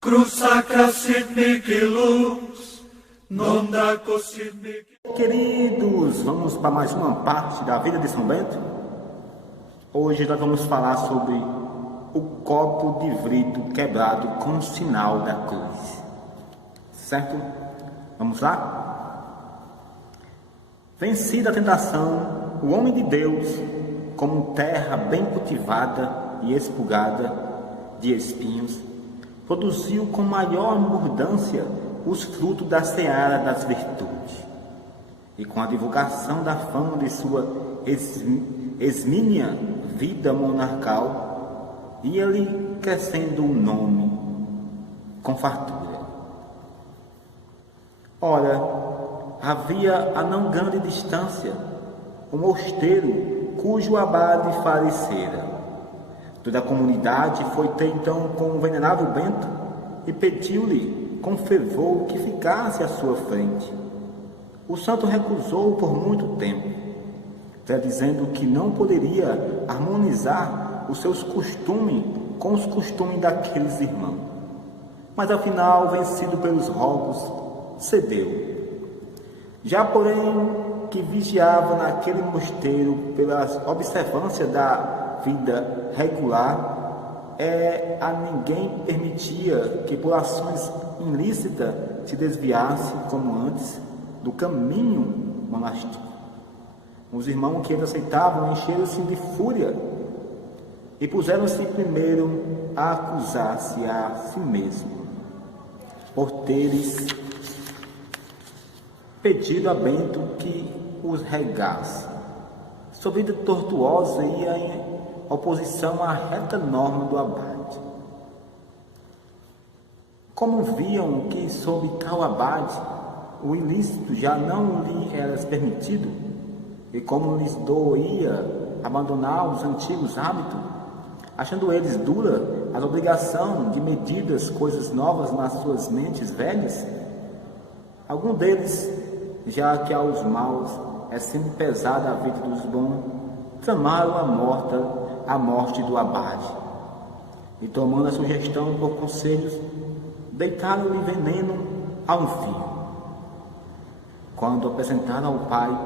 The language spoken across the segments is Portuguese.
Cruz sacra sit mihi lux, non daco sit mihi. Queridos, vamos para mais uma parte da vida de São Bento. Hoje nós vamos falar sobre o copo de vidro quebrado com o sinal da cruz. Certo? Vamos lá? Vencida a tentação, o homem de Deus, como terra bem cultivada e expurgada de espinhos, produziu com maior abundância os frutos da seara das virtudes. E com a divulgação da fama de sua exímia vida monarcal, ia-lhe crescendo o nome com fartura. Ora, havia a não grande distância um mosteiro cujo abade falecera. Toda a comunidade foi ter então com o venerável Bento e pediu-lhe com fervor que ficasse à sua frente. O santo recusou por muito tempo, dizendo que não poderia harmonizar os seus costumes com os costumes daqueles irmãos. Mas afinal, vencido pelos rogos, cedeu. Já porém que vigiava naquele mosteiro pelas observâncias da vida regular, a ninguém permitia que por ações ilícitas se desviasse, como antes, do caminho monástico. Os irmãos que eles aceitavam encheram-se de fúria e puseram-se primeiro a acusar-se a si mesmo por teres pedido a Bento que os regasse. Sua vida tortuosa ia em oposição à reta norma do abade. Como viam que sob tal abade o ilícito já não lhe era permitido, e como lhes doía abandonar os antigos hábitos, achando eles dura a obrigação de medidas coisas novas nas suas mentes velhas, algum deles, já que aos maus é sempre pesada a vida dos bons, tramaram a morte do abade, e tomando a sugestão por conselhos, deitaram-lhe veneno a um fio. Quando apresentaram ao pai,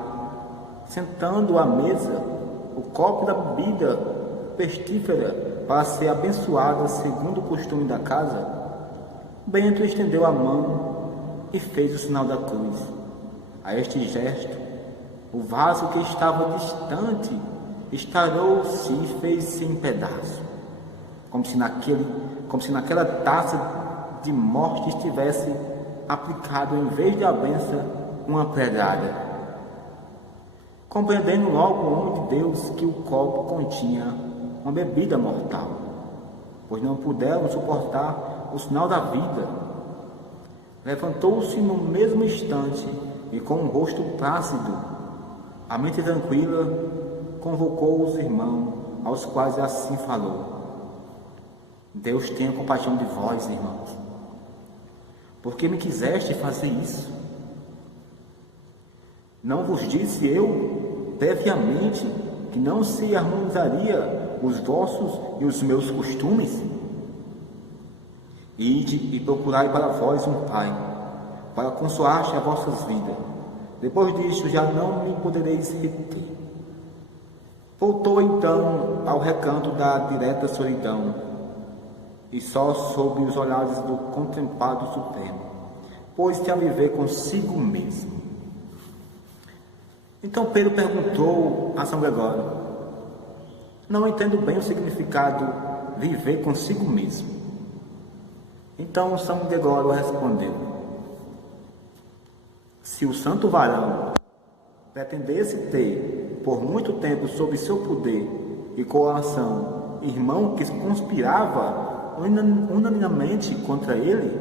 sentando à mesa, o copo da bebida pestífera para ser abençoada segundo o costume da casa, Bento estendeu a mão e fez o sinal da cruz. A este gesto, o vaso que estava distante estarou-se e fez-se em pedaços, como se naquela taça de morte estivesse aplicado, em vez de a bênção, uma pedrada. Compreendendo logo o homem de Deus que o copo continha uma bebida mortal, pois não puderam suportar o sinal da vida, levantou-se no mesmo instante e com um rosto plácido, a mente tranquila, convocou os irmãos, aos quais assim falou: Deus tenha compaixão de vós, irmãos, porque me quiseste fazer isso? Não vos disse eu, previamente, que não se harmonizaria os vossos e os meus costumes? Ide e procurai para vós um pai, para consolar-te as vossas vidas. Depois disto já não me podereis reter. Voltou então ao recanto da direta solidão, e só sob os olhares do contemplado supremo, pôs-se a viver consigo mesmo. Então Pedro perguntou a São Gregório: não entendo bem o significado viver consigo mesmo. Então São Gregório respondeu: se o santo varão pretendesse ter por muito tempo sob seu poder e coração irmão que conspirava unanimemente contra ele,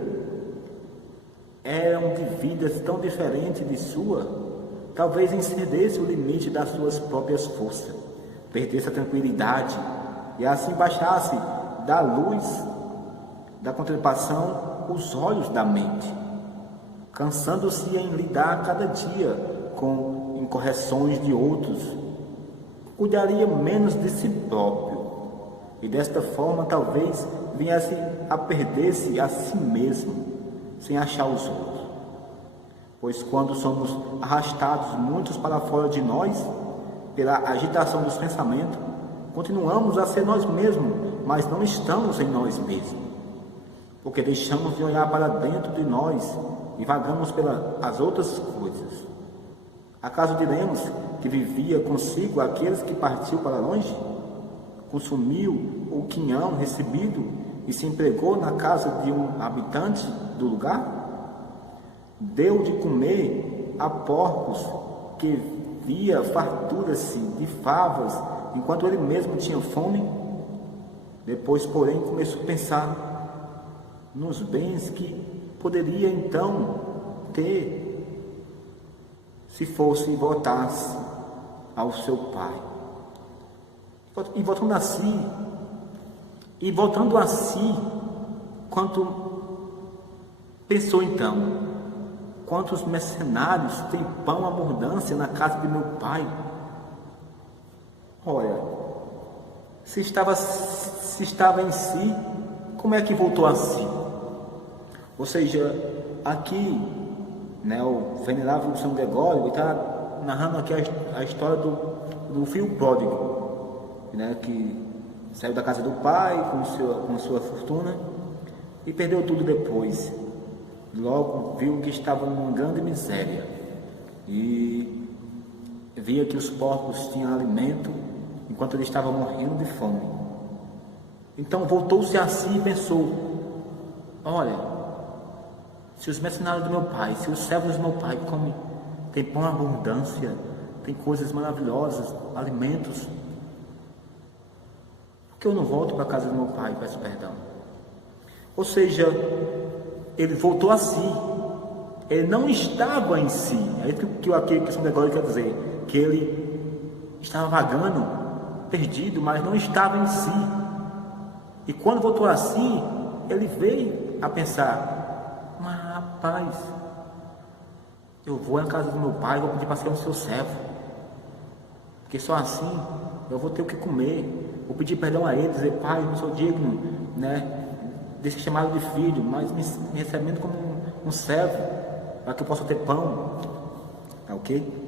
eram de vidas tão diferentes de sua, talvez excedesse o limite das suas próprias forças, perdesse a tranquilidade e assim baixasse da luz da contemplação os olhos da mente, cansando-se em lidar cada dia com incorreções de outros, cuidaria menos de si próprio, e desta forma talvez viesse a perder-se a si mesmo, sem achar os outros. Pois quando somos arrastados muitos para fora de nós, pela agitação dos pensamentos, continuamos a ser nós mesmos, mas não estamos em nós mesmos, porque deixamos de olhar para dentro de nós e vagamos pelas outras coisas. Acaso diremos que vivia consigo aqueles que partiu para longe? Consumiu o quinhão recebido e se empregou na casa de um habitante do lugar? Deu de comer a porcos que via fartura-se de favas, enquanto ele mesmo tinha fome? Depois, porém, começou a pensar nos bens que poderia então ter se fosse e voltasse ao seu pai. E voltando a si, quanto pensou então, quantos mercenários têm pão abundância na casa de meu pai? Olha, se estava em si, como é que voltou a si? Ou seja, aqui, né, o venerável São Gregório está narrando aqui a história do filho pródigo, né, que saiu da casa do pai com sua fortuna e perdeu tudo depois. Logo viu que estava numa grande miséria e via que os porcos tinham alimento enquanto ele estava morrendo de fome. Então voltou-se a si e pensou: olha, se os mercenários do meu pai, se os servos do meu pai comem, tem pão em abundância, tem coisas maravilhosas, alimentos, por que eu não volto para a casa do meu pai e peço perdão? Ou seja, ele voltou a si, ele não estava em si. É isso que São Gregório quer dizer, que ele estava vagando, perdido, mas não estava em si. E quando voltou a si, ele veio a pensar: mas rapaz, eu vou à casa do meu pai, vou pedir para ser um seu servo, porque só assim eu vou ter o que comer. Vou pedir perdão a ele, dizer: pai, eu não sou digno, né, desse chamado de filho, mas me recebendo como um servo, para que eu possa ter pão. Tá ok?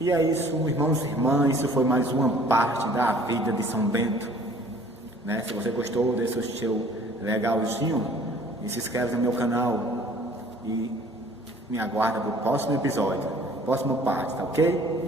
E é isso, irmãos e irmãs, isso foi mais uma parte da vida de São Bento, né? Se você gostou, deixa o seu legalzinho e se inscreve no meu canal e me aguarda para o próximo episódio, próxima parte, tá ok?